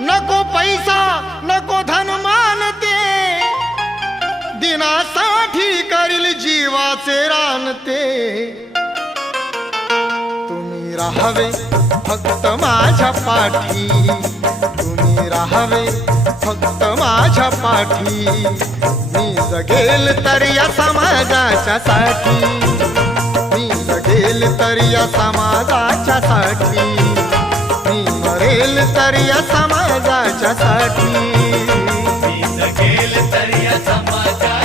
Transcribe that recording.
नको पैसा नको धन मानते, दिनासाठी करील जीवाचे रानते। तुम्ही राहावे फक्त माझ्या पाठी, तुम्ही राहावे फक्त माझ्या पाठी। मी जगेल तर या समाजाच्या साठी, मी जगेल तर या समाजाच्या साठी, मी मरेल तर या समाजाच्या साठी। मी जगेल तर या समाजाच्या